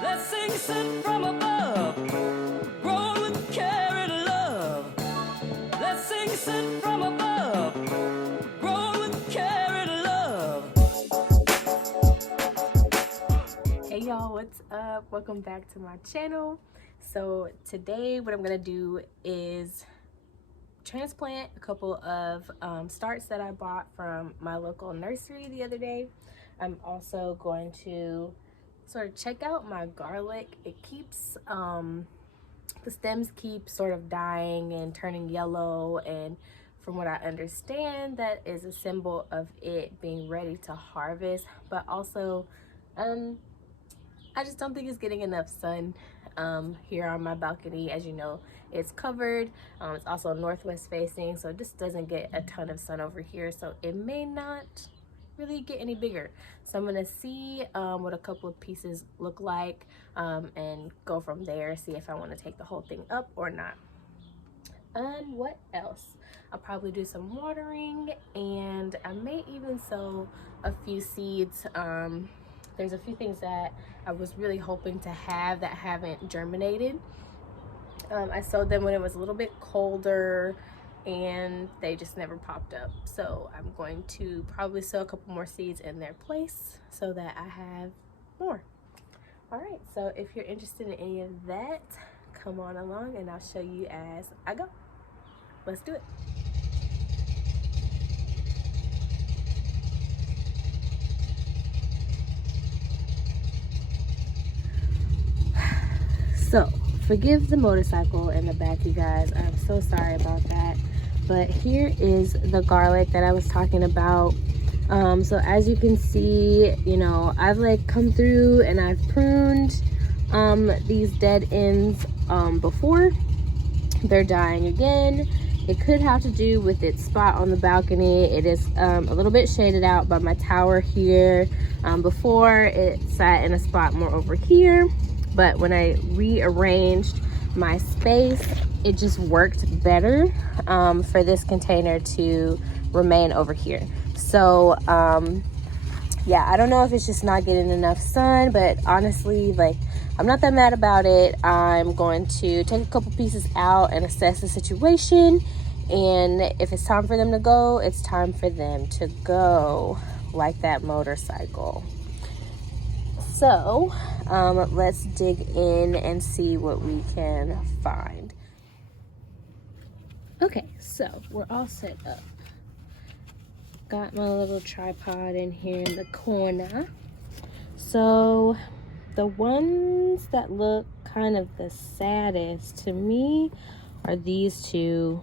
Blessings sent from above, grown with care and love. Blessings sent from above, grown with care and love. Hey y'all, what's up? Welcome back to my channel. So today what I'm gonna do is transplant a couple of starts that I bought from my local nursery the other day. I'm also going to sort of check out my garlic. It keeps the stems keep sort of dying and turning yellow, and from what I understand, that is a symbol of it being ready to harvest. But also I just don't think it's getting enough sun here on my balcony. As you know, it's covered. It's also northwest facing, so it just doesn't get a ton of sun over here, so it may not really get any bigger. So I'm gonna see what a couple of pieces look like and go from there, see if I want to take the whole thing up or not. What else? I'll probably do some watering, and I may even sow a few seeds. There's a few things that I was really hoping to have that haven't germinated. I sowed them when it was a little bit colder and they just never popped up. So I'm going to probably sow a couple more seeds in their place so that I have more. All right, so if you're interested in any of that, come on along and I'll show you as I go. Let's do it. So forgive the motorcycle in the back, you guys. I'm so sorry about that. But here is the garlic that I was talking about. So as you can see, you know, I've like come through and I've pruned these dead ends before. They're dying again. It could have to do with its spot on the balcony. It is a little bit shaded out by my tower here. Before it sat in a spot more over here, but when I rearranged my space, it just worked better for this container to remain over here. So yeah, I don't know if it's just not getting enough sun, but honestly, like, I'm not that mad about it. I'm going to take a couple pieces out and assess the situation, and if it's time for them to go, it's time for them to go, like that motorcycle. So let's dig in and see what we can find. Okay, so we're all set up. Got my little tripod in here in the corner. So the ones that look kind of the saddest to me are these two.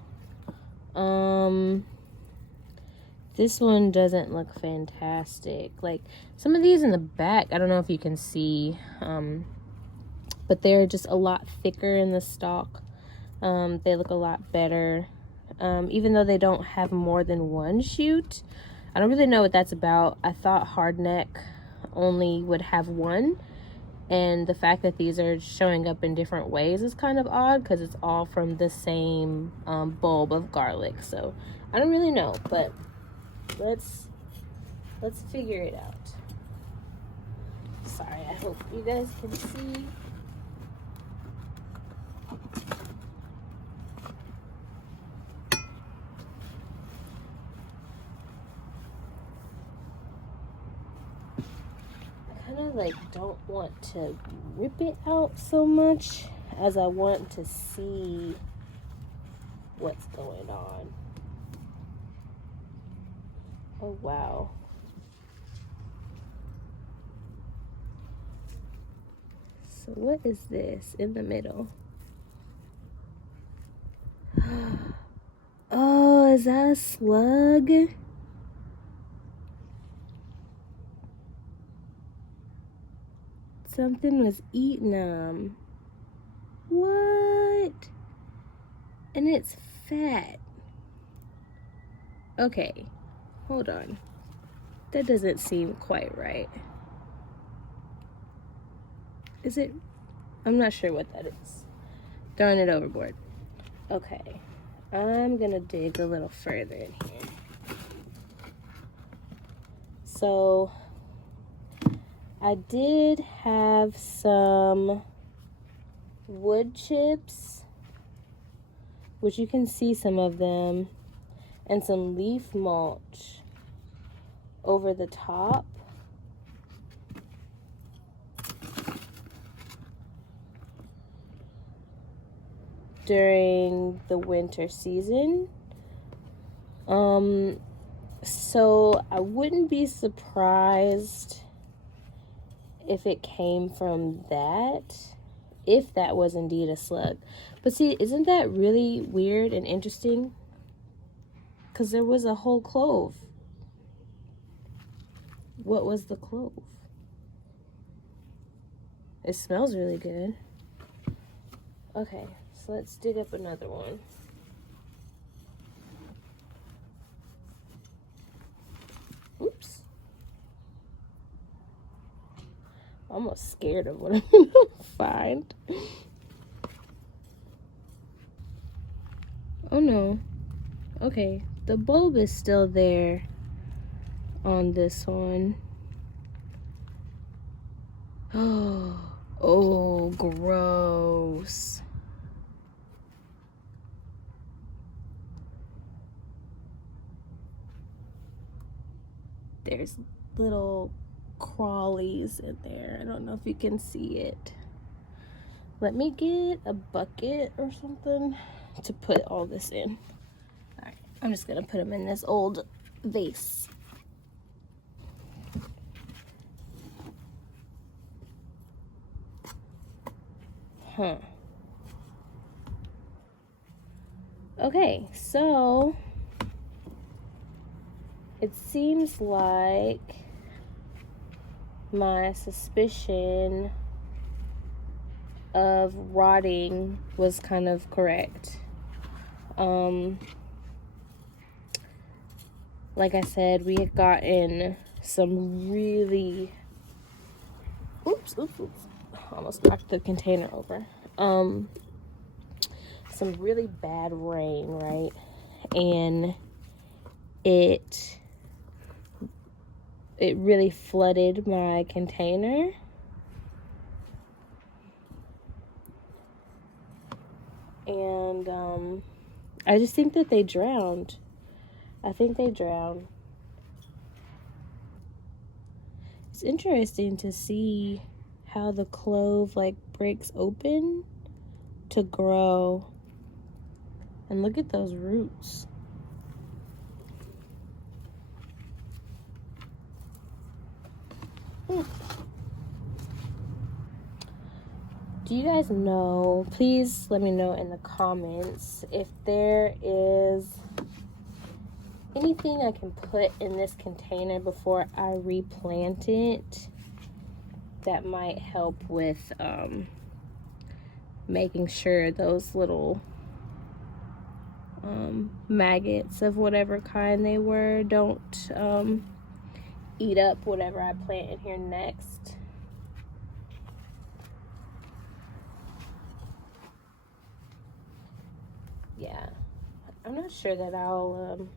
This one doesn't look fantastic. Like, some of these in the back, I don't know if you can see, but they're just a lot thicker in the stalk. They look a lot better, even though they don't have more than one shoot. I don't really know what that's about. I thought hardneck only would have one, and the fact that these are showing up in different ways is kind of odd because it's all from the same bulb of garlic. So I don't really know, but let's figure it out. Sorry, I hope you guys can see. I kind of like don't want to rip it out so much as I want to see what's going on. Oh wow. So what is this in the middle? Oh, is that a slug? Something was eating them. What? And it's fat. Okay, hold on. That doesn't seem quite right. Is it? I'm not sure what that is. Throwing it overboard. Okay, I'm gonna dig a little further in here. So I did have some wood chips, which you can see some of them, and some leaf mulch over the top. During the winter season. So I wouldn't be surprised if it came from that, if that was indeed a slug. But see, isn't that really weird and interesting? Because there was a whole clove. What was the clove? It smells really good. Okay, so let's dig up another one. Oops. I'm almost scared of what I'm gonna find. Oh no. Okay, the bulb is still there on this one. Oh, gross. There's little crawlies in there. I don't know if you can see it. Let me get a bucket or something to put all this in. All right, I'm just gonna put them in this old vase. Huh. Okay, so it seems like my suspicion of rotting was kind of correct. Like I said, we had gotten some really oops, almost knocked the container over. Some really bad rain, right? And it really flooded my container. And I just think that they drowned. I think they drowned. It's interesting to see how the clove like breaks open to grow. And look at those roots. Do you guys know, please let me know in the comments if there is anything I can put in this container before I replant it that might help with making sure those little maggots of whatever kind they were don't eat up whatever I plant in here next. Yeah, I'm not sure that I'll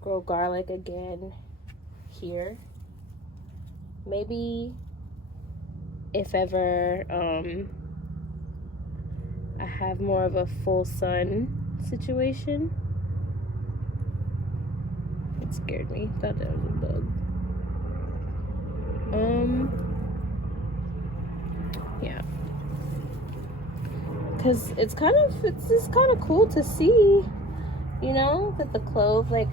grow garlic again here. Maybe if ever I have more of a full sun situation. It scared me. Thought that was a bug. Yeah. Because it's just kind of cool to see, you know, that the clove like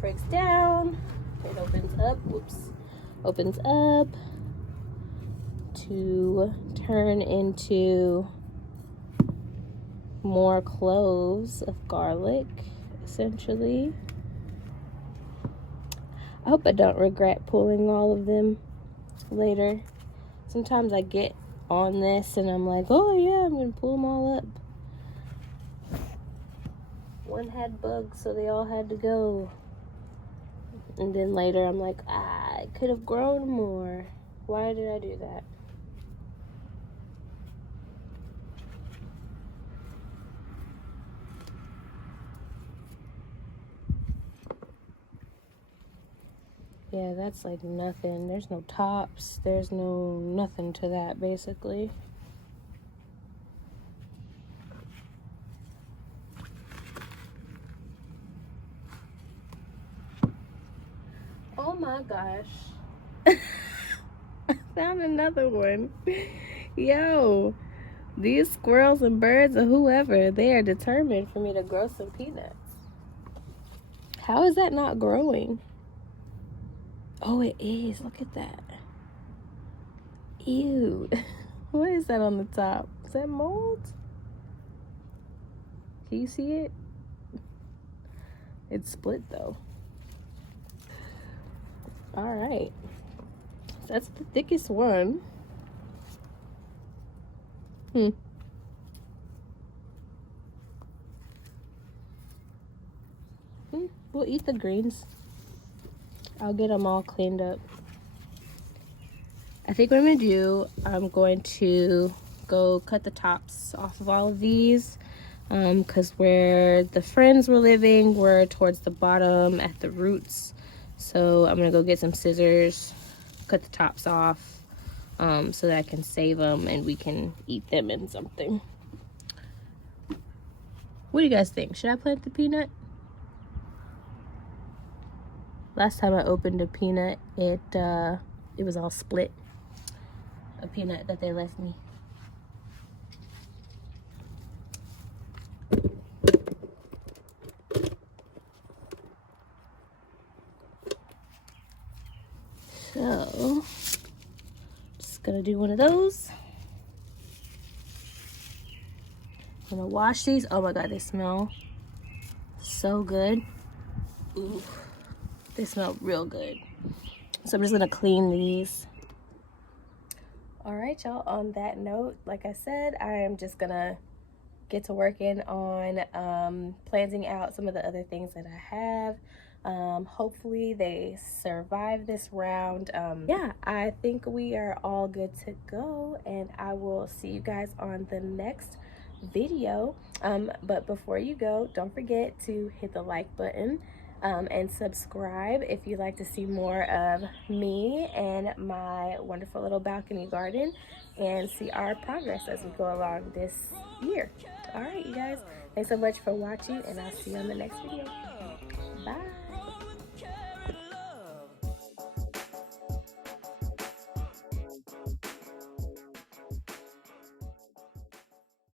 breaks down, it opens up to turn into more cloves of garlic, essentially. I hope I don't regret pulling all of them later. Sometimes I get on this and I'm like, oh yeah, I'm gonna pull them all up. One had bugs, so they all had to go. And then later I'm like, I could have grown more. Why did I do that? Yeah, that's like nothing. There's no tops. There's no nothing to that, basically. Oh my gosh. I found another one. Yo, these squirrels and birds or whoever, they are determined for me to grow some peanuts. How is that not growing? Oh, it is. Look at that. Ew. What is that on the top? Is that mold? Can you see it? It's split though. All right. That's the thickest one. We'll eat the greens. I'll get them all cleaned up. I think what I'm gonna do, I'm going to go cut the tops off of all of these, because where the friends were living were towards the bottom at the roots. So I'm gonna go get some scissors, cut the tops off, so that I can save them and we can eat them in something. What do you guys think? Should I plant the peanut? Last time I opened a peanut, it was all split. A peanut that they left me. So, just gonna do one of those. I'm gonna wash these. Oh my god, they smell so good. Ooh, they smell real good. So I'm just gonna clean these. All right, y'all, on that note, like I said, I am just gonna get to working on planting out some of the other things that I have. Hopefully they survive this round. Yeah, I think we are all good to go, and I will see you guys on the next video. But before you go, don't forget to hit the like button and subscribe if you'd like to see more of me and my wonderful little balcony garden and see our progress as we go along this year. All right, you guys, thanks so much for watching, and I'll see you on the next video. Bye.